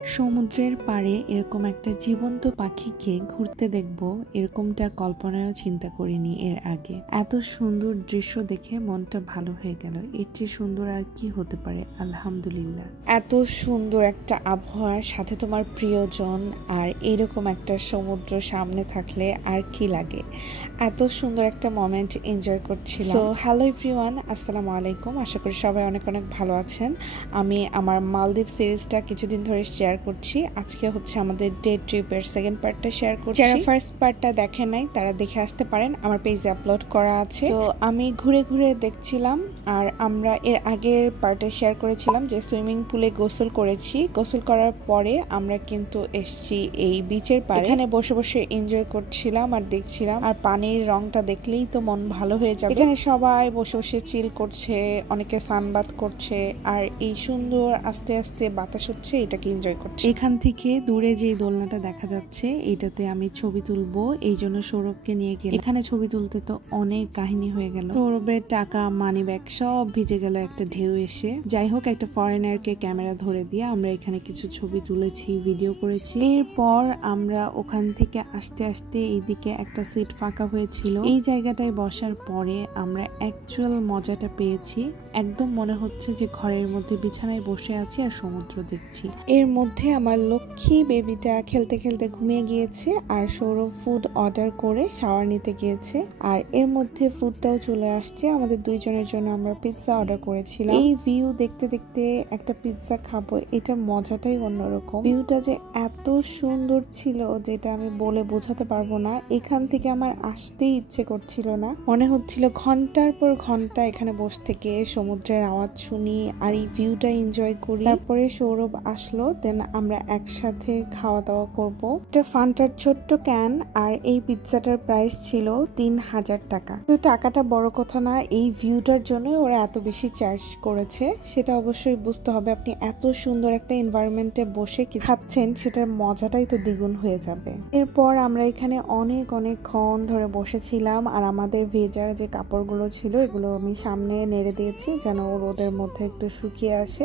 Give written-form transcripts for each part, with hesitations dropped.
সমুদ্রের পাড়ে এরকম একটা জীবন্ত পাখিকে ঘুরতে দেখব এরকমটা কল্পনায়ও চিন্তা করিনি এর আগে। এত সুন্দর দৃশ্য দেখে মনটা ভালো হয়ে গেল। এর চেয়ে সুন্দর আর কি হতে পারে। আলহামদুলিল্লাহ, এত সুন্দর একটা আবহাওয়ার সাথে তোমার প্রিয়জন আর এরকম একটা সমুদ্র সামনে থাকলে আর কি লাগে। এত সুন্দর একটা মোমেন্ট এনজয় করছিলাম। সো হ্যালো এভরিওয়ান, আসসালামু আলাইকুম। আশা করি সবাই অনেক অনেক ভালো আছেন। আমি আমার মালদ্বীপ সিরিজটা কিছুদিন ধরে শেয়ার করছি। আজকে হচ্ছে আমাদের ডে ট্রিপের সেকেন্ড পার্টটা শেয়ার করছি। যারা ফার্স্ট পার্টটা দেখেন নাই তারা দেখে আসতে পারেন, আমার পেজে আপলোড করা আছে। তো আমি ঘুরে ঘুরে দেখছিলাম আর আমরা এর আগের পার্টে শেয়ার করেছিলাম যে সুইমিং পুলে গোসল করেছি। গোসল করার পরে আমরা কিন্তু এসছি এই বিচের পাড়ে। এখানে বসে বসে এনজয় করছিলাম আর দেখছিলাম, আর পানির রংটা দেখলেই তো মন ভালো হয়ে যাবে। এখানে সবাই বসে বসে চিল করছে, অনেকে সানবাথ করছে আর এই সুন্দর আস্তে আস্তে বাতাস হচ্ছে, এটাকে এনজয় করছে। এখান থেকে দূরে যে দোলনাটা দেখা যাচ্ছে এটাতে আমি ছবি তুলবো, এই জন্য সৌরভকে নিয়ে গেলাম। এখানে ছবি তুলতে তো অনেক কাহিনী হয়ে গেল। সৌরভের টাকা, মানি ব্যাগ সব ভিজে গেল একটা ঢেউ এসে। যাই হোক, একটা ফরেনারকে ক্যামেরা ধরে দিয়ে আমরা এখানে কিছু ছবি তুলেছি, ভিডিও করেছি। এরপর আমরা ওখান থেকে আস্তে আস্তে এইদিকে একটা সিট ফাঁকা হয়েছিল, এই জায়গাটায় বসার পরে আমরা অ্যাকচুয়াল মজাটা পেয়েছি। একদম মনে হচ্ছে যে ঘরের মধ্যে বিছানায় বসে আছি আর সমুদ্র দেখছি। এর মধ্যে আমার লক্ষ্মী বেবিটা খেলতে খেলতে ঘুমিয়ে গিয়েছে আর সৌরভ ফুড অর্ডার করে শাওয়ার নিতে গিয়েছে। আর এর মধ্যে ফুডটাও চলে আসছে আমাদের দুইজনের জন্য। আমরা পিৎজা অর্ডার করেছিলাম। এই ভিউ দেখতে দেখতে একটা পিৎজা খাবো, এটা মজাটাই অন্যরকম। ভিউটা যে এত সুন্দর ছিল যেটা আমি বলে বোঝাতে পারবো না। এখান থেকে আমার আসতেই ইচ্ছে করছিল না, মনে হচ্ছিল ঘন্টার পর ঘন্টা এখানে বসে থেকে সমুদ্রের আওয়াজ শুনি আর এই ভিউটা এনজয় করি। তারপরে সৌরভ আসলো, দেন আমরা একসাথে খাওয়া দাওয়া করব। এটা ফান্টার ছোট্ট ক্যান আর এই পিৎজাটার প্রাইস ছিল 3000 টাকা। তো টাকাটা বড় কথা না, এই ভিউটার জন্য ওরা এত বেশি চার্জ করেছে। সেটা অবশ্যই বুঝতে হবে, আপনি এত সুন্দর একটা এনভায়রনমেন্টে বসে খাচ্ছেন, সেটার মজাটাই তো দ্বিগুণ হয়ে যাবে। এরপর আমরা এখানে অনেকক্ষণ ধরে বসেছিলাম আর আমাদের ভেজার যে কাপড়গুলো ছিল এগুলো আমি সামনে নেড়ে দিয়েছি যেন রোদের মধ্যে একটু শুকিয়ে আসে।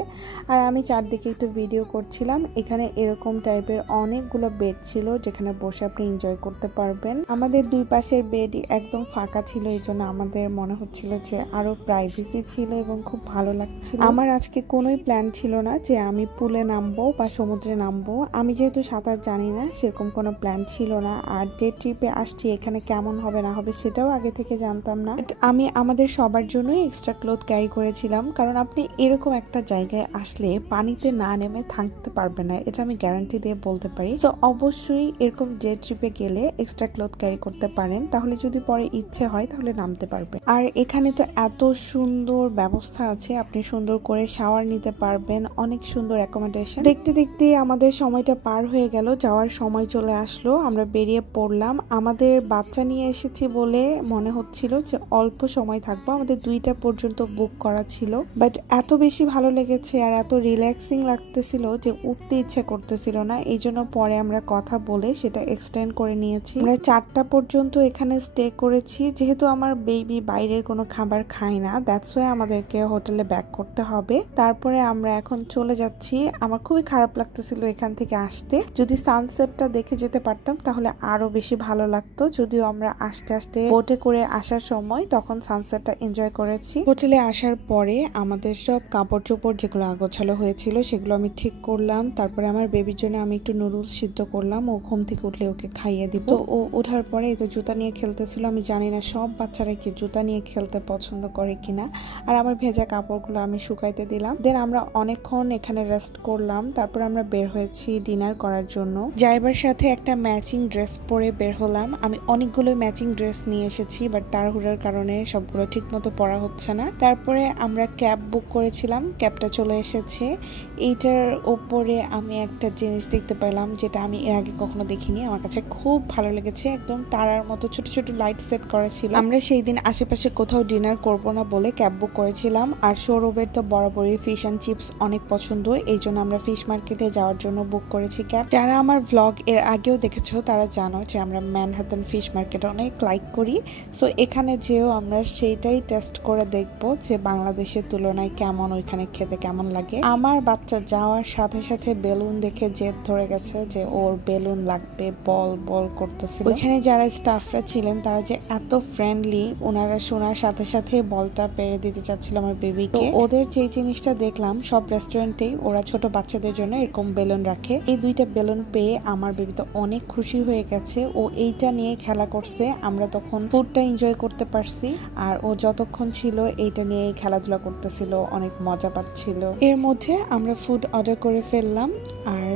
আর আমি চারদিকে একটু ভিডিও করছিলাম। এখানে এরকম টাইপের অনেকগুলো বেড ছিল যেখানে বসে আপনি এনজয় করতে পারবেন। আমাদের দুই পাশের বেড একদম ফাঁকা ছিল, এই জন্য আমাদের মনে হচ্ছিল যে আরো প্রাইভেসি ছিল এবং খুব ভালো লাগছিল। আমার আজকে কোনোই প্ল্যান ছিল না যে আমি পুলে নামবো বা সমুদ্রে নামবো। আমি যেহেতু সাঁতার জানি না, সেরকম কোনো প্ল্যান ছিল না। আর ডে ট্রিপে আসছি, এখানে কেমন হবে না হবে সেটাও আগে থেকে জানতাম না। আমি আমাদের সবার জন্যই এক্সট্রা ক্লোথ ক্যারি করেছিলাম, কারণ আপনি এরকম একটা জায়গায় আসলে পানিতে না নেমে থাকতে পারবে না, এটা আমি গ্যারান্টি দিয়ে বলতে পারি। তো অবশ্যই এরকম ডে ট্রিপে গেলে এক্সট্রা ক্লোথ ক্যারি করতে পারেন, তাহলে যদি পরে ইচ্ছে হয় তাহলে নামতে পারবে। আর এখানে তো এত সুন্দর ব্যবস্থা আছে, আপনি সুন্দর করে শাওয়ার নিতে পারবেন, অনেক সুন্দর অ্যাকোমোডেশন। দেখতে দেখতে আমাদের সময়টা পার হয়ে গেল, যাওয়ার সময় চলে আসলো। আমরা বেরিয়ে পড়লাম। আমাদের বাচ্চা নিয়ে এসেছি বলে মনে হচ্ছিল যে অল্প সময় থাকবো, আমাদের 2টা পর্যন্ত বুক করা ছিল। বাট এত বেশি ভালো লেগেছে আর এত রিল্যাক্সিং লাগতেছিল যে উঠতে ইচ্ছে করতেছিল না, এই জন্য পরে আমরা কথা বলে সেটা এক্সটেন্ড করে নিয়েছি। আমরা 4টা পর্যন্ত এখানে স্টে করেছি। যেহেতু আমার বেবি বাইরের কোনো খাবার খায় না, দ্যাটস ওয়াই আমাদেরকে হোটেলে ব্যাক করতে হবে। তারপরে আমরা এখন চলে যাচ্ছি। আমার খুবই খারাপ লাগতেছিল এখান থেকে আসতে, যদি সানসেটটা দেখে যেতে পারতাম তাহলে আরো বেশি ভালো লাগতো। যদিও আমরা আস্তে আস্তে বোটে করে আসার সময় তখন সানসেটটা এনজয় করেছি। হোটেলে আসার পরে আমাদের সব কাপড় চোপড় যেগুলো আগোছালো হয়েছিল সেগুলো আমি ঠিক করলাম। তারপরে আমার বেবির জন্য আমি একটু নুডলস সিদ্ধ করলাম, ও ঘুম থেকে উঠলে ওকে খাইয়ে দিব। তো ও ওঠার পরে এই তো জুতা নিয়ে খেলতেছিল। আমি জানি না সব বাচ্চারা কি জুতা নিয়ে খেলতে পছন্দ করে কিনা। আর আমার ভেজা কাপড়গুলো আমি শুকাইতে দিলাম। দেন আমরা অনেকক্ষণ এখানে রেস্ট করলাম। তারপর আমরা বের হয়েছি ডিনার করার জন্য। যাইবার সাথে একটা ম্যাচিং ড্রেস পরে বের হলাম। আমি অনেকগুলো ম্যাচিং ড্রেস নিয়ে এসেছি, বাট তাড়াহুড়োর কারণে সবগুলো ঠিক মতো পরা হচ্ছে না। তারপরে আমরা ক্যাব বুক করেছিলাম, ক্যাবটা চলে এসেছে। এইটার ওপরে আমি একটা জিনিস দেখতে পেলাম যেটা আমি এর আগে কখনো দেখিনি, আমার কাছে খুব ভালো লেগেছে। একদম তারার মতো ছোট ছোট লাইট সেট করা ছিল। আমরা সেই দিন আশেপাশে কোথাও ডিনার করব না বলে ক্যাব বুক করেছিলাম। আর সৌরভের তো বরাবরই ফিশ অ্যান্ড চিপস অনেক পছন্দ, এই জন্য আমরা ফিশ মার্কেটে যাওয়ার জন্য বুক করেছি ক্যাব। যারা আমার ভ্লগ এর আগেও দেখেছো তারা জানো যে আমরা ম্যানহাটন ফিশ মার্কেট অনেক লাইক করি। সো এখানে যেও আমরা সেইটাই টেস্ট করে দেখবো যে বাংলাদেশের তুলনায় কেমন, ওইখানে খেতে কেমন লাগে। আমার বাচ্চা যাওয়ার সাথে সাথে সাথে বেলুন দেখে জেদ ধরে গেছে যে ওর বেলুন লাগবে, বল বল করতেছিল। ওইখানে যারা স্টাফরা ছিলেন তারা যে এত ফ্রেন্ডলি, ওনারা শোনার সাথে সাথে বলটা পেরে দিতে চাচ্ছিল আমার বেবিকে। ওদের যে জিনিসটা দেখলাম সব রেস্টুরেন্টেই ওরা ছোট বাচ্চাদের জন্য এরকম বেলুন রাখে। এই দুইটা বেলুন পেয়ে আমার বেবি তো অনেক খুশি হয়ে গেছে, ও এইটা নিয়ে খেলা করছে। আমরা তখন ফুডটা এনজয় করতে পারছি, আর ও যতক্ষণ ছিল এইটা নিয়ে খেলাধুলা করতেছিল, অনেক মজা পাচ্ছিল। এর মধ্যে আমরা ফুড অর্ডার করে ফেললাম, আর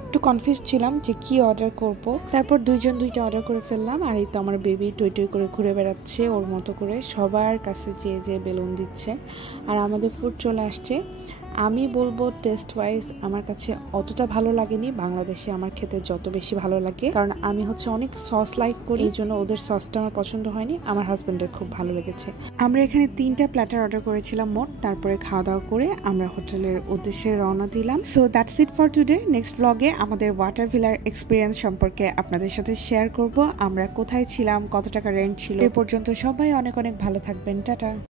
একটু কনফিউজ ছিলাম যে কি অর্ডার করব। তারপর দুইটা অর্ডার করে ফেললাম, আর এই তো আমার বেবি টই টই করে ঘুরে বেড়াচ্ছে ওর মতো করে, সবার কাছে যে বেলুন দিচ্ছে। আর আমাদের ফুড চলে আসছে। আমি বলবো টেস্ট ওয়াইজ আমার কাছে অতটা ভালো লাগেনি বাংলাদেশে আমার খেতে যত বেশি ভালো লাগে, কারণ আমি হচ্ছে অনেক সস লাইক করি, এই জন্য ওদের সসটা আমার পছন্দ হয়নি। আমার হাজবেন্ডের খুব ভালো লেগেছে। আমরা এখানে 3টা প্ল্যাটার অর্ডার করেছিলাম মোট। তারপরে খাওয়া দাওয়া করে আমরা হোটেলের উদ্দেশ্যে রওনা দিলাম। So that's it for today. Next ব্লগে আমাদের ওয়াটার ভিলার এক্সপিরিয়েন্স সম্পর্কে আপনাদের সাথে শেয়ার করব। আমরা কোথায় ছিলাম, কত টাকা রেন্ট ছিল। এ পর্যন্ত সবাই অনেক অনেক ভালো থাকবেন। টাটা।